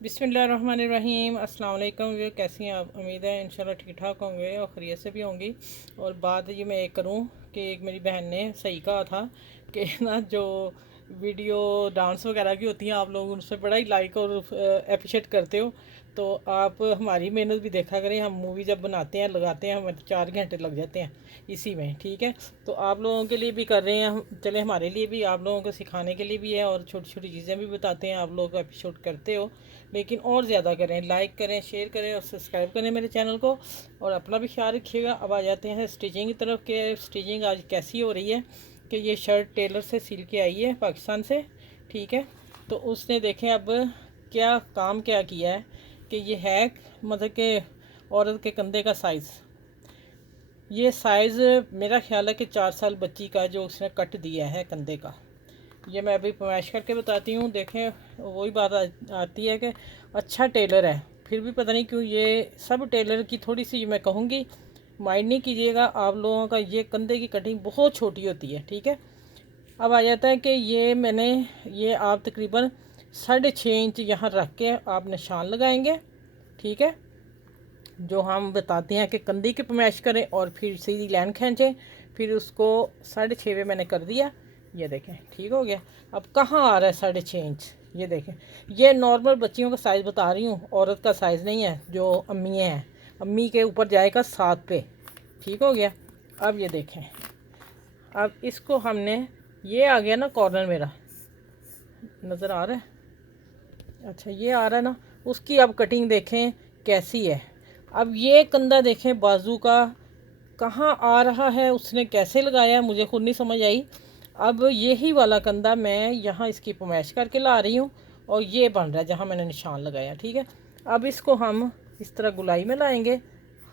बिस्मिल्लाहिर्रहमानिर्रहीम। अस्सलाम वालेकुम। वे कैसी हैं आप? उम्मीद है इंशाल्लाह ठीक ठाक होंगे और खैरियत से भी होंगी। और बात ये मैं एक करूं कि एक मेरी बहन ने सही कहा था कि ना जो वीडियो डांस वगैरह की होती हैं आप लोग उनसे बड़ा ही लाइक और अप्रिशिएट करते हो, तो आप हमारी मेहनत भी देखा करें। हम मूवी जब बनाते हैं लगाते हैं हमें 4 घंटे लग जाते हैं इसी में, ठीक है। तो आप लोगों के लिए भी कर रहे हैं, चले हमारे लिए भी, आप लोगों को सिखाने के लिए भी है और छोटी छोटी चीज़ें भी बताते हैं। आप लोग अप्रिशिएट करते हो, लेकिन और ज़्यादा करें, लाइक करें, शेयर करें और सब्सक्राइब करें मेरे चैनल को। और अपना भी ख्याल रखिएगा। अब आ जाते हैं स्टिचिंग की तरफ के स्टिचिंग आज कैसी हो रही है। कि ये शर्ट टेलर से सिल के आई है पाकिस्तान से, ठीक है। तो उसने देखें अब क्या काम क्या किया है कि ये है मतलब कि औरत के कंधे का साइज़, ये साइज़ मेरा ख्याल है कि 4 साल बच्ची का जो उसने कट दिया है कंधे का। ये मैं अभी फरमाइश करके बताती हूँ। देखें वही बात आती है कि अच्छा टेलर है, फिर भी पता नहीं क्यों ये सब टेलर की थोड़ी सी मैं कहूँगी माइंड नहीं कीजिएगा। आप लोगों का ये कंधे की कटिंग बहुत छोटी होती है, ठीक है। अब आ जाता है कि ये आप तकरीबन 6.5 इंच यहाँ रख के आप निशान लगाएंगे, ठीक है। जो हम बताते हैं कि कंधे की फरमाइश करें और फिर सीधी लाइन खींचें, फिर उसको 6.5 पे मैंने कर दिया। ये देखें ठीक हो गया। अब कहाँ आ रहा है 6.5 इंच, ये देखें। ये नॉर्मल बच्चियों का साइज़ बता रही हूँ, औरत का साइज़ नहीं है जो अम्मी हैं। अम्मी के ऊपर जाएगा 7 पे, ठीक हो गया। अब ये देखें, अब इसको हमने, ये आ गया ना कॉर्नर मेरा, नज़र आ रहा है? अच्छा ये आ रहा है ना। उसकी अब कटिंग देखें कैसी है। अब ये कंधा देखें बाजू का कहाँ आ रहा है, उसने कैसे लगाया मुझे खुद नहीं समझ आई। अब यही वाला कंधा मैं यहाँ इसकी पमैश करके ला रही हूँ और ये बन रहा है जहाँ मैंने निशान लगाया, ठीक है। अब इसको हम इस तरह गुलाई में लाएंगे।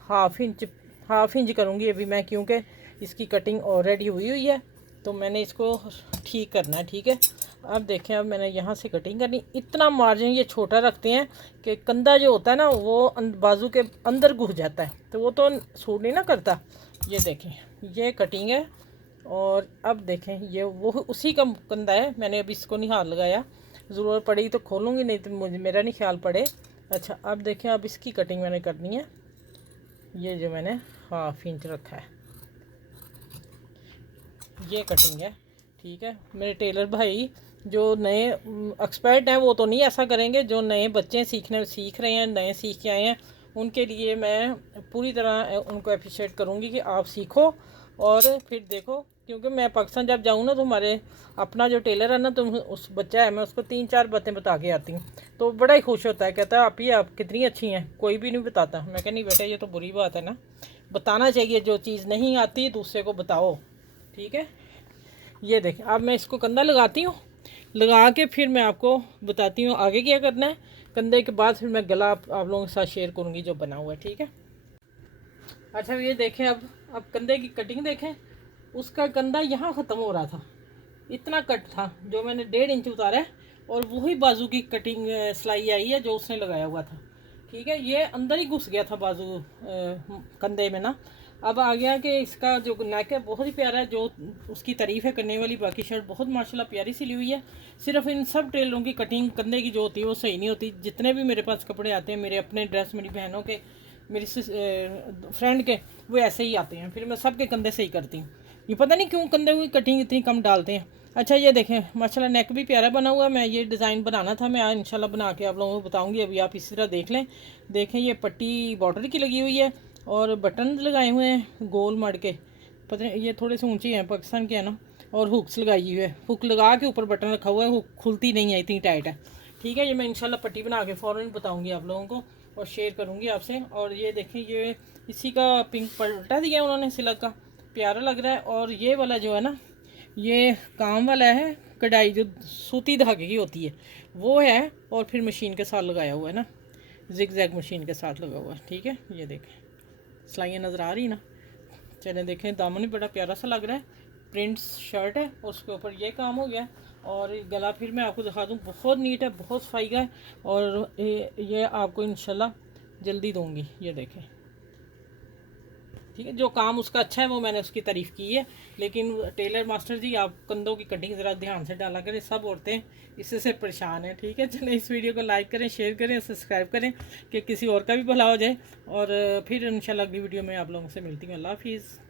हाफ इंच करूँगी अभी मैं, क्योंकि इसकी कटिंग ऑलरेडी हुई है, तो मैंने इसको ठीक करना है, ठीक है। अब देखें, अब मैंने यहाँ से कटिंग करनी। इतना मार्जिन ये छोटा रखते हैं कि कंधा जो होता है ना वो बाजू के अंदर घुस जाता है, तो वो तो सूट नहीं ना करता। ये देखें ये कटिंग है। और अब देखें ये वो उसी का कंधा है। मैंने अभी इसको नहीं हाथ लगाया, ज़रूरत पड़ी तो खोलूँगी, नहीं तो मुझे मेरा नहीं ख्याल पड़े। अच्छा अब देखें, अब इसकी कटिंग मैंने करनी है। ये जो मैंने हाफ इंच रखा है ये कटिंग है, ठीक है। मेरे टेलर भाई जो नए एक्सपर्ट हैं वो तो नहीं ऐसा करेंगे, जो नए बच्चे सीख रहे हैं, नए सीख के आए हैं, उनके लिए मैं पूरी तरह उनको अप्रिशिएट करूँगी कि आप सीखो और फिर देखो। क्योंकि मैं पाकिस्तान जब जाऊँ ना तो हमारे अपना जो टेलर है ना, तो उस बच्चा है, मैं उसको 3-4 बातें बता के आती हूँ, तो बड़ा ही खुश होता है। कहता है आप ही आप कितनी अच्छी हैं, कोई भी नहीं बताता। मैं कह नहीं बेटा ये तो बुरी बात है ना, बताना चाहिए, जो चीज़ नहीं आती दूसरे को बताओ, ठीक है। ये देखें अब मैं इसको कंधा लगाती हूँ, लगा के फिर मैं आपको बताती हूँ आगे क्या करना है। कंधे के बाद फिर मैं गला आप लोगों के साथ शेयर करूँगी जो बना हुआ है, ठीक है। अच्छा ये देखें, अब कंधे की कटिंग देखें। उसका कंधा यहाँ ख़त्म हो रहा था, इतना कट था जो मैंने 1.5 इंच उतारा है, और वही बाजू की कटिंग सिलाई आई है जो उसने लगाया हुआ था, ठीक है। ये अंदर ही घुस गया था बाजू कंधे में ना। अब आ गया कि इसका जो नेक है बहुत ही प्यारा है, जो उसकी तारीफ़ है करने वाली। बाकी शर्ट बहुत माशाल्लाह प्यारी सिली हुई है। सिर्फ इन सब टेलरों की कटिंग कंधे की जो होती है वो सही नहीं होती। जितने भी मेरे पास कपड़े आते हैं, मेरे अपने ड्रेस, मेरी बहनों के, मेरी फ्रेंड के, वो ऐसे ही आते हैं, फिर मैं सब के कंधे सही करती हूँ। ये पता नहीं क्यों कंधे की कटिंग इतनी कम डालते हैं। अच्छा ये देखें माशाल्लाह नेक भी प्यारा बना हुआ है। मैं ये डिज़ाइन बनाना था, मैं इंशाल्लाह बना के आप लोगों को बताऊंगी। अभी आप इसी तरह देख लें। देखें ये पट्टी बॉर्डर की लगी हुई है और बटन लगाए हुए हैं गोल मड़ के, पता नहीं ये थोड़े से ऊंची हैं, पाकिस्तान के है ना। और हुक्स लगाई हुई है, हुक लगा के ऊपर बटन रखा हुआ है, हुक खुलती नहीं है, इतनी टाइट है, ठीक है। ये मैं इंशाल्लाह पट्टी बना के फ़ौरन बताऊँगी आप लोगों को और शेयर करूँगी आपसे। और ये देखें ये इसी का पिंक पलटा दिया उन्होंने, सिलक का, प्यारा लग रहा है। और ये वाला जो है ना, ये काम वाला है, कढ़ाई जो सूती धागे की होती है वो है, और फिर मशीन के साथ लगाया हुआ है ना, जिग जैग मशीन के साथ लगा हुआ है, ठीक है। ये देखें सिलाइयाँ नज़र आ रही ना। चलें देखें, दामन भी बड़ा प्यारा सा लग रहा है, प्रिंट्स शर्ट है और उसके ऊपर ये काम हो गया। और गला फिर मैं आपको दिखा दूँ, बहुत नीट है, बहुत सफाई का है। और ये आपको इंशाल्लाह जल्दी दूँगी। ये देखें ठीक है। जो काम उसका अच्छा है वो मैंने उसकी तारीफ़ की है, लेकिन टेलर मास्टर जी आप कंधों की कटिंग ज़रा ध्यान से डाला करें, सब औरतें इससे से परेशान हैं। ठीक है, चलें इस वीडियो को लाइक करें, शेयर करें, सब्सक्राइब करें कि किसी और का भी भला हो जाए। और फिर इंशाल्लाह अगली वीडियो में आप लोगों से मिलती हूँ। अल्लाह हाफिज़।